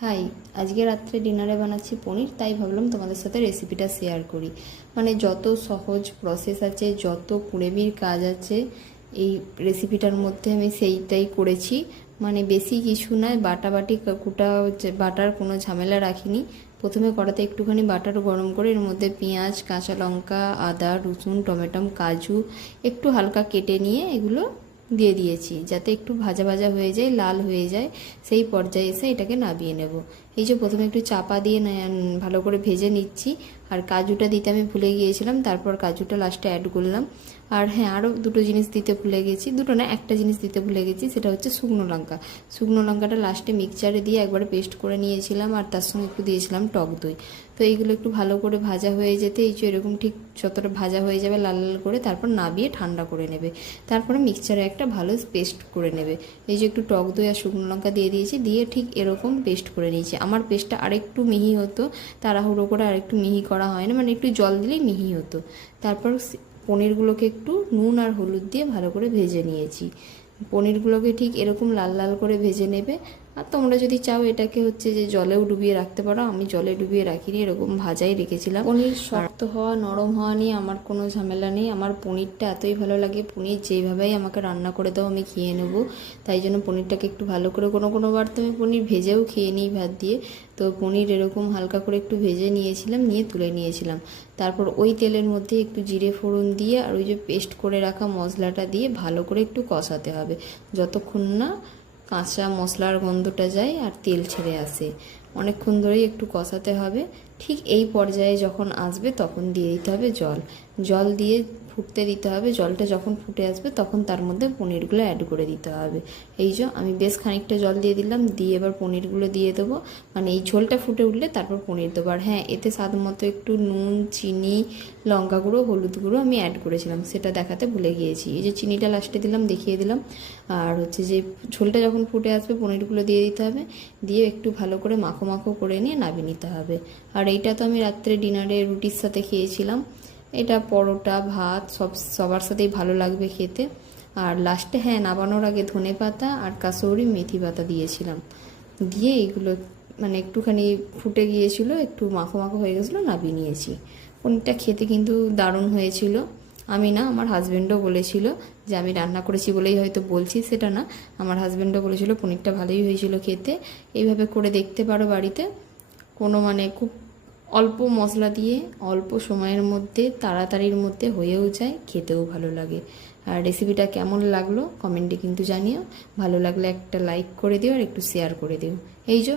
High, আজকে রাত্রে ডিনারে বানাচ্ছি পনির, তাই ভাবলাম তোমাদের সাথে রেসিপিটা শেয়ার করি। মানে যত সহজ প্রসেস আছে, যত কুড়েমির কাজ আছে এই রেসিপিটার মধ্যে আমি সেইটাই করেছি। মানে বেশি কিছু নয়, বাটাবাটি কুটা বাটার কোনো ঝামেলা রাখিনি। প্রথমে কড়াতে একটুখানি বাটার গরম করে এর মধ্যে পেঁয়াজ, কাঁচা লঙ্কা, আদা, রসুন, টমেটো, কাজু একটু হালকা কেটে নিয়ে এগুলো দিয়ে দিয়েছি, যাতে একটু ভাজা ভাজা হয়ে যায়, লাল হয়ে যায়। সেই পর্যায়ে এসে এটাকে নামিয়ে নেব। এই যে প্রথমে একটু চাপা দিয়ে ভালো করে ভেজে নিচ্ছি। আর কাজুটা দিতে আমি ভুলে গিয়েছিলাম, তারপর কাজুটা লাস্টে অ্যাড করলাম। আর হ্যাঁ, আরও দুটো জিনিস দিতে ভুলে গেছি, দুটো না একটা জিনিস দিতে ভুলে গেছি, সেটা হচ্ছে শুকনো লঙ্কা। শুকনো লঙ্কাটা লাস্টে মিক্সচারে দিয়ে একবারে পেস্ট করে নিয়েছিলাম, আর তার সঙ্গে একটু দিয়েছিলাম টক দই। তো এইগুলো একটু ভালো করে ভাজা হয়ে যেতে, এই যে এরকম ঠিক যতটা ভাজা হয়ে যাবে লাল লাল করে, তারপর নাবিয়ে ঠান্ডা করে নেবে। তারপরে মিক্সচারে একটা ভালো পেস্ট করে নেবে। এই যে একটু টক দই আর শুকনো লঙ্কা দিয়ে দিয়েছি, দিয়ে ঠিক এরকম পেস্ট করে নিয়েছি। আমার পেস্টটা আরেকটু মিহি হতো, তাড়াহুড়ো করে আরেকটু মিহি করা হয় না, মানে একটু জল দিলেই মিহি হতো। তারপর পনিরগুলোকে একটু নুন আর হলুদ দিয়ে ভালো করে ভেজে নিয়েছি। পনিরগুলোকে ঠিক এরকম লাল লাল করে ভেজে নেবে। আর তোমরা যদি চাও এটাকে হচ্ছে যে জলেও ডুবিয়ে রাখতে পারো, আমি জলে ডুবিয়ে রাখিনি, এরকম ভাজাই রেখেছিলাম। পনির শক্ত হওয়া নরম হওয়া নিয়ে আমার কোনো ঝামেলা নেই। আমার পনিরটা এতই ভালো লাগে, পনির যেভাবেই আমাকে রান্না করে দাও আমি খেয়ে নেব। তাই জন্য পনিরটাকে একটু ভালো করে, কোনো বার তো আমি পনির ভেজেও খেয়ে নিই ভাত দিয়ে। তো পনির এরকম হালকা করে একটু ভেজে নিয়েছিলাম, নিয়ে তুলে নিয়েছিলাম। তারপর ওই তেলের মধ্যে একটু জিরে ফোড়ন দিয়ে আর ওই যে পেস্ট করে রাখা মশলাটা দিয়ে ভালো করে একটু কষাতে হবে, যতক্ষণ না কাঁচা মশলার গন্ধটা যায় আর তেল ছেড়ে আসে। অনেকক্ষণ ধরেই একটু কষাতে হবে। ঠিক এই পর্যায়ে যখন আসবে তখন দিয়ে দিতে হবে জল। জল দিয়ে ফুটতে দিতে হবে। জলটা যখন ফুটে আসবে তখন তার মধ্যে পনিরগুলো অ্যাড করে দিতে হবে। এই যে আমি বেশ খানিকটা জল দিয়ে দিলাম, দিয়ে এবার পনিরগুলো দিয়ে দেবো। মানে এই ঝোলটা ফুটে উঠলে তারপর পনির দেবো। আর হ্যাঁ, এতে স্বাদ মতো একটু নুন, চিনি, লঙ্কা গুঁড়ো, হলুদ গুঁড়ো আমি অ্যাড করেছিলাম, সেটা দেখাতে ভুলে গিয়েছি। এই যে চিনিটা লাস্টে দিলাম, দেখিয়ে দিলাম। আর হচ্ছে যে ঝোলটা যখন ফুটে আসবে পনিরগুলো দিয়ে দিতে হবে, দিয়ে একটু ভালো করে মাখো মাখো করে নিয়ে নামিয়ে নিতে হবে। আর এইটা তো আমি রাত্রে ডিনারে রুটির সাথে খেয়েছিলাম। এটা পরোটা, ভাত সবার সাথেই ভালো লাগবে খেতে। আর লাস্টে হ্যাঁ, নামানোর আগে ধনে পাতা আর কাসৌরি মেথি পাতা দিয়েছিলাম। দিয়ে এইগুলো মানে একটুখানি ফুটে গিয়েছিল, একটু মাখো মাখো হয়ে গেছিলো, নামিয়ে নিয়েছি। পনিরটা খেতে কিন্তু দারুণ হয়েছিল। আমি না, আমার হাজব্যান্ডও বলেছিল যে আমি রান্না করেছি বলেই হয়তো বলছি, সেটা না, আমার হাজব্যান্ডও বলেছিল পনিরটা ভালোই হয়েছিল খেতে। এইভাবে করে দেখতে পারো বাড়িতে। কোনো মানে খুব অল্প মশলা দিয়ে অল্প সময়ের মধ্যে তাড়াতাড়ির মধ্যে হয়েও যায়, খেতেও ভালো লাগে। আর রেসিপিটা কেমন লাগলো কমেন্টে কিন্তু জানিও। ভালো লাগলে একটা লাইক করে দিও আর একটু শেয়ার করে দিও। এই যে